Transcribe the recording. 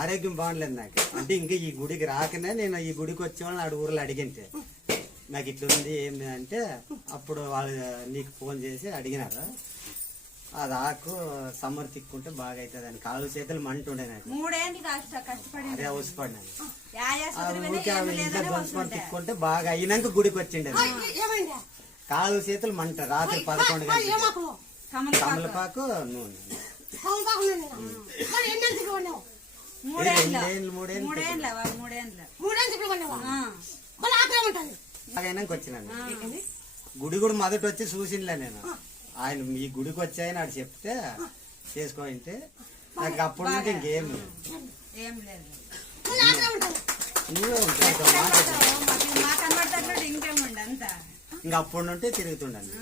ఆరోగ్యం బాగుండలేదు నాకు. అంటే ఇంకా ఈ గుడికి రాకనే నేను ఈ గుడికి వచ్చేవాళ్ళని ఆడు ఊర్లో అడిగింటే నాకు ఇట్లా ఉంది ఏంది అంటే అప్పుడు వాళ్ళు నీకు ఫోన్ చేసి అడిగినారు. అది ఆకు సమ్మర్ తిక్కుంటే బాగా అవుతుంది అని కాళ్ళు చేతులు మంట ఉండే నాకు. అదే అవసరపడినాను. ఊరికే తిక్కుంటే బాగా అయినాక గుడికి వచ్చిండే కాళ్ళు చేతులు మంట. రాత్రి 11 గంటలకు కమలపాకు నూనె 3 వచ్చినాను. గుడి కూడా మొదటి వచ్చి చూసిందిలే నేను. ఆయన ఈ గుడికి వచ్చాయని ఆడు చెప్తే చేసుకోంటే నాకు అప్పుడు నుండి ఇంకేం లేదు. ఇంకా అప్పుడు నుండి తిరుగుతుండను.